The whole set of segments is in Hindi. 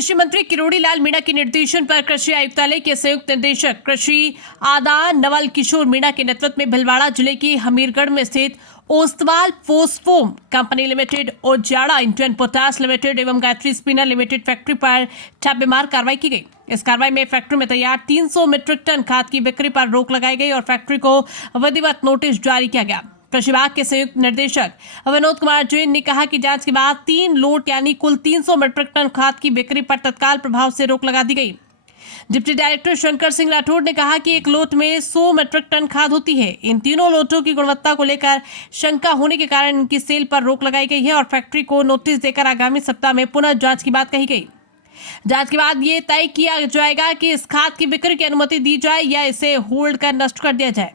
कृषि मंत्री किरोड़ी लाल मीणा के निर्देशन पर कृषि आयुक्तालय के संयुक्त निदेशक कृषि आदान नवल किशोर मीणा के नेतृत्व में भिलवाड़ा जिले के हमीरगढ़ में स्थित ओस्तवाल फोस्फोम कंपनी लिमिटेड, ओजाड़ा इंडियन पोटास लिमिटेड एवं गायत्री स्पिनर लिमिटेड फैक्ट्री पर छापेमार कार्रवाई की गई। इस कार्रवाई में फैक्ट्री में तैयार 300 मीट्रिक टन खाद की बिक्री पर रोक लगाई गई और फैक्ट्री को विधिवत नोटिस जारी किया गया। कृषि विभाग के संयुक्त निर्देशक विनोद कुमार जैन ने कहा कि जांच के बाद 3 लोट यानी कुल 300 मीट्रिक टन खाद की बिक्री पर तत्काल प्रभाव से रोक लगा दी गई। डिप्टी डायरेक्टर शंकर सिंह राठौड़ ने कहा कि एक लोट में 100 मीट्रिक टन खाद होती है। इन तीनों लोटों की गुणवत्ता को लेकर शंका होने के कारण इनकी सेल पर रोक लगाई गई है और फैक्ट्री को नोटिस देकर आगामी सप्ताह में पुनः जांच की बात कही गई। जांच के बाद ये तय किया जाएगा कि इस खाद की बिक्री की अनुमति दी जाए या इसे होल्ड कर नष्ट कर दिया जाए।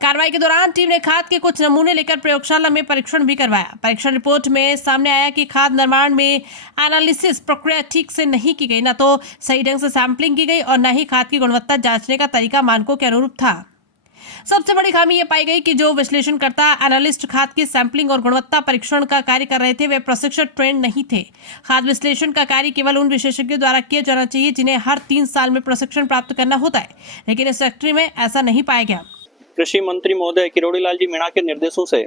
कार्रवाई के दौरान टीम ने खाद के कुछ नमूने लेकर प्रयोगशाला में परीक्षण भी करवाया। परीक्षण रिपोर्ट में सामने आया कि खाद निर्माण में एनालिसिस प्रक्रिया ठीक से नहीं की गई, न तो सही ढंग से सैंपलिंग की गई और न ही खाद की गुणवत्ता जांचने का तरीका मानकों के अनुरूप था। सबसे बड़ी खामी यह पाई गई कि जो विश्लेषणकर्ता एनालिस्ट खाद की सैंपलिंग और गुणवत्ता परीक्षण का कार्य कर रहे थे, वे प्रशिक्षित ट्रेंड नहीं थे। खाद विश्लेषण का कार्य केवल उन विशेषज्ञों द्वारा किया जाना चाहिए जिन्हें हर 3 साल में प्रशिक्षण प्राप्त करना होता है, लेकिन इस फैक्ट्री में ऐसा नहीं पाया गया। कृषि मंत्री महोदय किरोड़ी लाल जी मीणा के निर्देशों से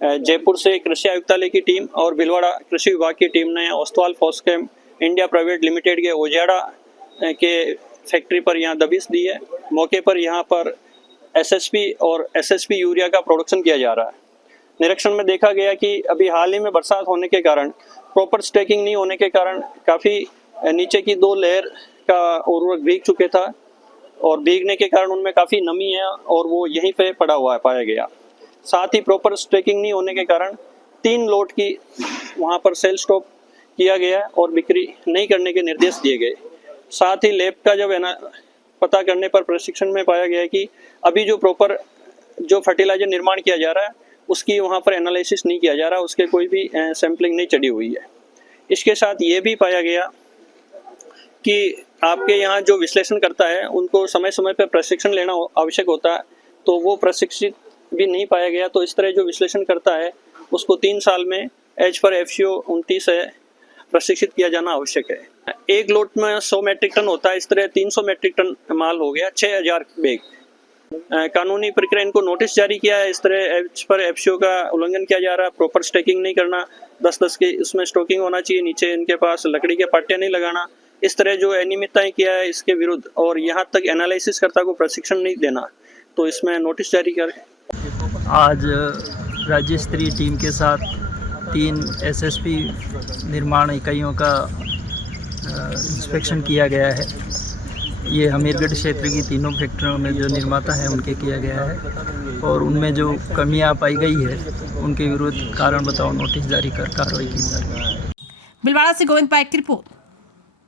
जयपुर से कृषि आयुक्तालय की टीम और भिलवाड़ा कृषि विभाग की टीम ने ओस्तवाल फोस्केम इंडिया प्राइवेट लिमिटेड के ओजाड़ा के फैक्ट्री पर यहाँ दबिश दी है। मौके पर यहाँ पर एसएसपी और एसएसपी यूरिया का प्रोडक्शन किया जा रहा है। निरीक्षण में देखा गया कि अभी हाल ही में बरसात होने के कारण, प्रॉपर स्टैकिंग नहीं होने के कारण काफ़ी नीचे की 2 लेयर का उर्वरक भीग चुके था और भीगने के कारण उनमें काफ़ी नमी है और वो यहीं पे पड़ा हुआ है पाया गया। साथ ही प्रॉपर स्टैकिंग नहीं होने के कारण 3 लोट की वहाँ पर सेल स्टॉप किया गया और बिक्री नहीं करने के निर्देश दिए गए। साथ ही लैब का जब पता करने पर प्रशिक्षण में पाया गया कि अभी जो प्रॉपर जो फर्टिलाइजर निर्माण किया जा रहा है उसकी वहाँ पर एनालिसिस नहीं किया जा रहा, उसके कोई भी सैंपलिंग नहीं चढ़ी हुई है। इसके साथ ये भी पाया गया कि आपके यहाँ जो विश्लेषण करता है उनको समय समय पर प्रशिक्षण लेना आवश्यक होता है, तो वो प्रशिक्षित भी नहीं पाया गया। तो इस तरह जो विश्लेषण करता है उसको 3 साल में एज पर FCO 29 है प्रशिक्षित किया जाना आवश्यक है। एक लोट में 100 मीट्रिक टन होता है, इस तरह 300 मीट्रिक टन माल हो गया, 6000 बैग। कानूनी प्रक्रिया इनको नोटिस जारी किया है। इस तरह एज पर FCO का उल्लंघन किया जा रहा है। प्रॉपर स्टैकिंग नहीं करना, 10-10 के उसमें स्टॉकिंग होना चाहिए, नीचे इनके पास लकड़ी के पाटियाँ नहीं लगाना, इस तरह जो अनियमितताएं किया है इसके विरुद्ध और यहाँ तक एनालिसिस कर्ता को प्रशिक्षण नहीं देना, तो इसमें नोटिस जारी करें। आज राज्य स्तरीय टीम के साथ 3 SSP निर्माण इकाइयों का इंस्पेक्शन किया गया है। ये हमीरगढ़ क्षेत्र की तीनों फैक्ट्रियों में जो निर्माता है उनके किया गया है और उनमें जो कमियां पाई गई है उनके विरुद्ध कारण बताओ नोटिस जारी कर कार्रवाई की जा रही है। भिलवाड़ा से गोविंद पाइक की रिपोर्ट।